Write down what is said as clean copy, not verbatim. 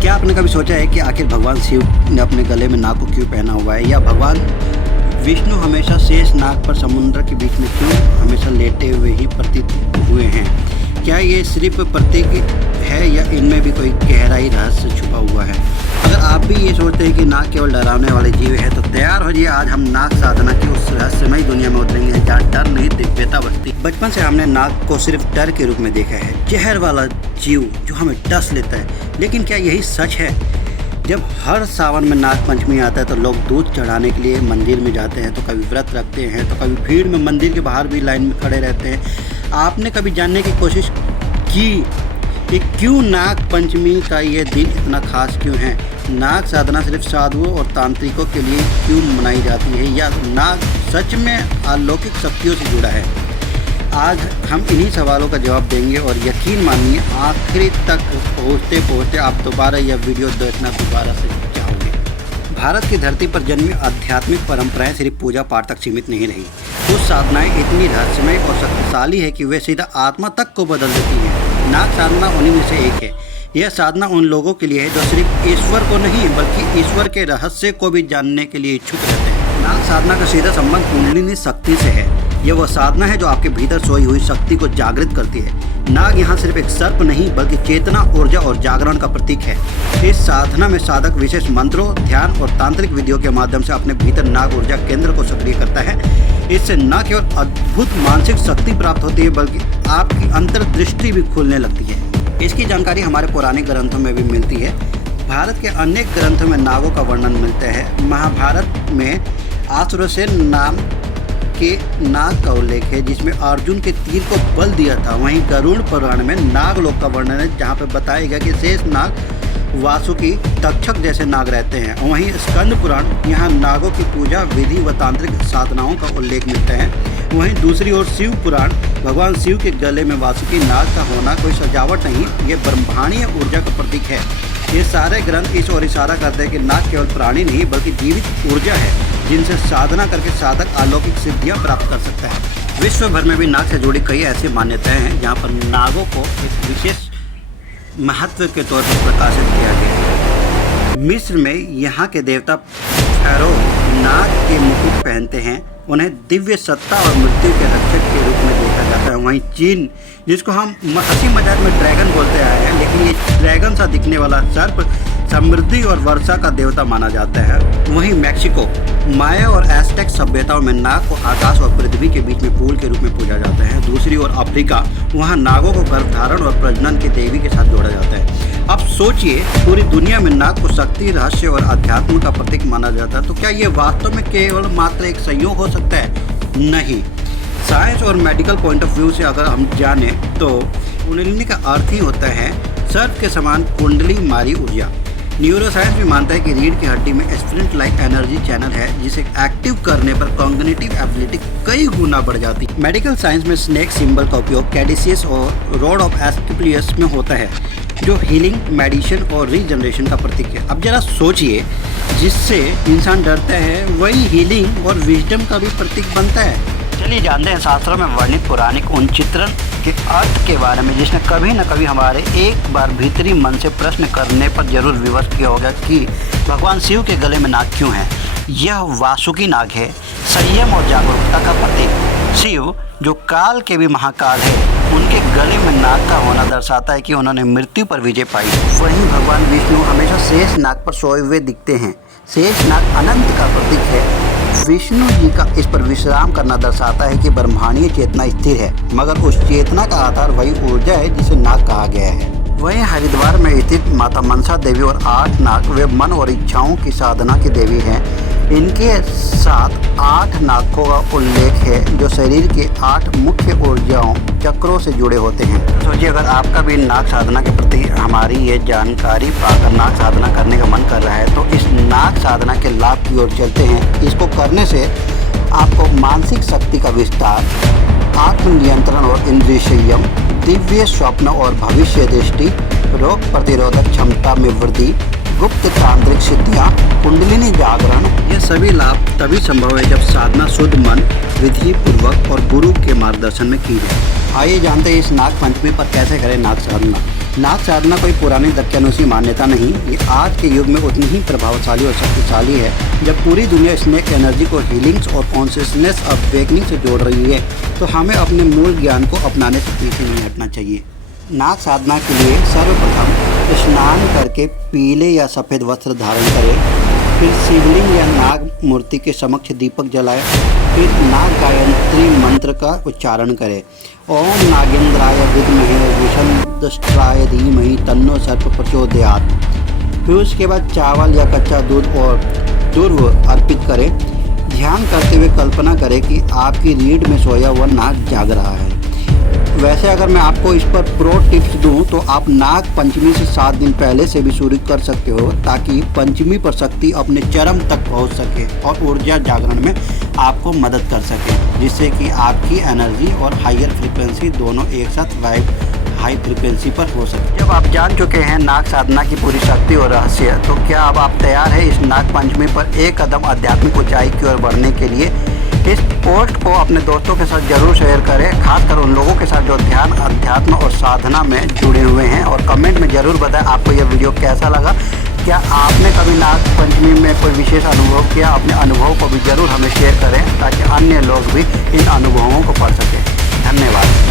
क्या आपने कभी सोचा है कि आखिर भगवान शिव ने अपने गले में नाग को क्यों पहना हुआ है, या भगवान विष्णु हमेशा शेष नाग पर समुद्र के बीच में क्यों हमेशा लेटे हुए ही प्रतीत हुए हैं? क्या ये सिर्फ प्रतीक है या इनमें भी कोई गहराई रहस्य छुपा हुआ है? अगर आप भी ये सोचते हैं कि नाग केवल डरावने वाले जीव है तो तैयार हो जाइए, आज हम नाग साधना की उस रहस्यमय दुनिया में उतरेंगे जहाँ डर नहीं दिव्यता बसती। बचपन से हमने नाग को सिर्फ डर के रूप में देखा है, जहर वाला जीव जो हमें डस लेता है। लेकिन क्या यही सच है? जब हर सावन में नाग पंचमी आता है तो लोग दूध चढ़ाने के लिए मंदिर में जाते हैं, तो कभी व्रत रखते हैं, तो कभी भीड़ में मंदिर के बाहर भी लाइन में खड़े रहते हैं। आपने कभी जानने की कोशिश की कि क्यों नाग पंचमी का ये दिन इतना खास क्यों है? नाग साधना सिर्फ साधुओं और तांत्रिकों के लिए क्यों मनाई जाती है, या नाग सच में अलौकिक शक्तियों से जुड़ा है? आज हम इन्हीं सवालों का जवाब देंगे और यकीन मानिए आखिरी तक पहुँचते पहुँचते आप दोबारा यह वीडियो देखना दोबारा से चाहोगे। भारत की धरती पर जन्मी आध्यात्मिक परंपराएं सिर्फ पूजा पाठ तक सीमित नहीं रही। कुछ साधनाएं इतनी रहस्यमय और शक्तिशाली है कि वे सीधा आत्मा तक को बदल देती हैं। नाग साधना उन्हीं में से एक है। यह साधना उन लोगों के लिए है जो सिर्फ ईश्वर को नहीं बल्कि ईश्वर के रहस्य को भी जानने के लिए इच्छुक रहते हैं। नाग साधना का सीधा संबंध कुंडलिनी शक्ति से है। यह वह साधना है जो आपके भीतर सोई हुई शक्ति को जागृत करती है। नाग यहाँ सिर्फ एक सर्प नहीं बल्कि चेतना, ऊर्जा और जागरण का प्रतीक है। इस साधना में साधक विशेष मंत्रों, ध्यान और तांत्रिक विधियों के माध्यम से अपने भीतर नाग ऊर्जा केंद्र को सक्रिय करता है। इससे न केवल अद्भुत मानसिक शक्ति प्राप्त होती है बल्कि आपकी अंतर्दृष्टि भी खुलने लगती है। इसकी जानकारी हमारे पौराणिक ग्रंथों में भी मिलती है। भारत के अनेक ग्रंथों में नागों का वर्णन मिलता है। महाभारत में आश्वसेन नाम के नाग का उल्लेख है जिसमें अर्जुन के तीर को बल दिया था। वहीं गरुड़ पुराण में नागलोक का वर्णन है जहाँ पर बताया गया कि शेष नाग, वासुकी, तक्षक जैसे नाग रहते हैं। वहीं स्कंद पुराण, यहाँ नागों की पूजा विधि व तांत्रिक साधनाओं का उल्लेख मिलता है। वहीं दूसरी ओर शिव पुराण, भगवान शिव के गले में वासुकी नाग का होना कोई सजावट नहीं, ये ब्रह्मांडीय ऊर्जा का प्रतीक है। ये सारे ग्रंथ इस ओर इशारा करते हैं कि नाग केवल प्राणी नहीं बल्कि जीवित ऊर्जा है जिनसे साधना करके साधक अलौकिक सिद्धियां प्राप्त कर सकता है। विश्व भर में भी नाग से जुड़ी कई ऐसी मान्यताएं हैं जहां पर नागों को एक विशेष महत्व के तौर पर प्रकाशित किया गया है। मिस्र में यहाँ के देवता फैरो नाग के मुकुट पहनते हैं। उन्हें दिव्य सत्ता और मृत्यु के रक्षक के रूप में देखा जाता है। वहीं चीन, जिसको हम हंसी मजाक में ड्रैगन बोलते आए हैं, लेकिन ये ड्रैगन सा दिखने वाला सर्प समृद्धि और वर्षा का देवता माना जाता है। वहीं मैक्सिको, माया और एस्टेक सभ्यताओं में नाग को आकाश और पृथ्वी के बीच में पुल के रूप में पूजा जाता है। दूसरी ओर अफ्रीका, वहाँ नागों को गर्भधारण और प्रजनन की देवी के साथ जोड़ा जाता है। अब सोचिए, पूरी दुनिया में नाग को शक्ति, रहस्य और अध्यात्म का प्रतीक माना जाता है, तो क्या ये वास्तव में केवल मात्र एक संयोग हो सकता है? नहीं। साइंस और मेडिकल पॉइंट ऑफ व्यू से अगर हम जाने तो कुंडलिनी का अर्थ ही होता है सर्प के समान कुंडली मारी ऊर्जा। न्यूरोसाइंस भी मानता है कि रीढ़ की हड्डी में स्प्रिंट लाइक एनर्जी चैनल है जिसे एक्टिव करने पर कॉग्निटिव एबिलिटी कई गुना बढ़ जाती है। मेडिकल साइंस में स्नेक सिंबल का उपयोग कैडिसियस और रोड ऑफ एस्क्लेपियस में होता है जो हीलिंग, मेडिसिन और रीजनरेशन का प्रतीक है। अब जरा सोचिए, जिससे इंसान डरता है वही हीलिंग और विजडम का भी प्रतीक बनता है। चलिए जानते हैं शास्त्रों में वर्णित पौराणिक उन चित्रण के अर्थ के बारे में जिसने कभी न कभी हमारे एक बार भीतरी मन से प्रश्न करने पर जरूर विवश किया होगा कि भगवान शिव के गले में नाग क्यों है। यह वासुकी नाग है, संयम और जागरूकता का प्रतीक। शिव जो काल के भी महाकाल है, उनके गले में नाग का होना दर्शाता है कि उन्होंने मृत्यु पर विजय पाई। वहीं भगवान विष्णु हमेशा शेष नाग पर सोए हुए दिखते हैं। शेष नाग अनंत का प्रतीक है। विष्णु जी का इस पर विश्राम करना दर्शाता है कि ब्रह्मांडीय चेतना स्थिर है, मगर उस चेतना का आधार वही ऊर्जा है जिसे नाग कहा गया है। वहीं हरिद्वार में स्थित माता मनसा देवी और 8 नाग, वे मन और इच्छाओं की साधना की देवी हैं। इनके साथ 8 नागों का उल्लेख है जो शरीर के 8 मुख्य ऊर्जाओं चक्रों से जुड़े होते हैं। सोचिए, अगर आपका भी नाग साधना के प्रति हमारी ये जानकारी पाकर नाग साधना करने का मन कर रहा है तो इस नाग साधना के लाभ की ओर चलते हैं। इसको करने से आपको मानसिक शक्ति का विस्तार, आत्मनियंत्रण और इंद्रिय संयम, दिव्य स्वप्न और भविष्य दृष्टि, रोग प्रतिरोधक क्षमता में वृद्धि, गुप्त तांत्रिक सिद्धियाँ, कुंडलिनी जागरण, ये सभी लाभ तभी संभव है जब साधना शुद्ध मन, विधि पूर्वक और गुरु के मार्गदर्शन में की जाए। आइए जानते हैं इस नाग पंचमी पर कैसे करें नाग साधना। नाग साधना कोई पुरानी दक्यानुसी मान्यता नहीं, ये आज के युग में उतनी ही प्रभावशाली और शक्तिशाली है। जब पूरी दुनिया स्नेक एनर्जी को हीलिंग्स और कॉन्शियसनेस अवेकनिंग से जोड़ रही है, तो हमें अपने मूल ज्ञान को अपनाने से पीछे नहीं हटना चाहिए। नाग साधना के लिए सर्वप्रथम स्नान करके पीले या सफ़ेद वस्त्र धारण करें, फिर शिवलिंग या नाग मूर्ति के समक्ष दीपक जलाएं, फिर नाग गायत्री मंत्र का उच्चारण करें। ओम नागेंद्राय विद्महे विषमदष्ट्राय धीमहि तन्नो सर्प प्रचोदयात्। फिर उसके बाद चावल या कच्चा दूध और दूर्व अर्पित करें। ध्यान करते हुए कल्पना करें कि आपकी रीढ़ में सोया हुआ नाग जाग रहा है। वैसे अगर मैं आपको इस पर प्रो टिप्स दूं तो आप नाग पंचमी से 7 दिन पहले से भी शुरू कर सकते हो, ताकि पंचमी पर शक्ति अपने चरम तक पहुंच सके और ऊर्जा जागरण में आपको मदद कर सके, जिससे कि आपकी एनर्जी और हायर फ्रीक्वेंसी दोनों एक साथ वाइब हाई फ्रीक्वेंसी पर हो सके। जब आप जान चुके हैं नाग साधना की पूरी शक्ति और रहस्य, तो क्या अब आप तैयार हैं इस नाग पंचमी पर एक कदम आध्यात्मिक ऊंचाई की ओर बढ़ने के लिए? इस पोस्ट को अपने दोस्तों के साथ जरूर शेयर करें, खासकर उन लोगों के साथ जो ध्यान, अध्यात्म और साधना में जुड़े हुए हैं। और कमेंट में ज़रूर बताएं आपको यह वीडियो कैसा लगा। क्या आपने कभी नाग पंचमी में कोई विशेष अनुभव किया? अपने अनुभव को भी ज़रूर हमें शेयर करें, ताकि अन्य लोग भी इन अनुभवों को पढ़ सकें। धन्यवाद।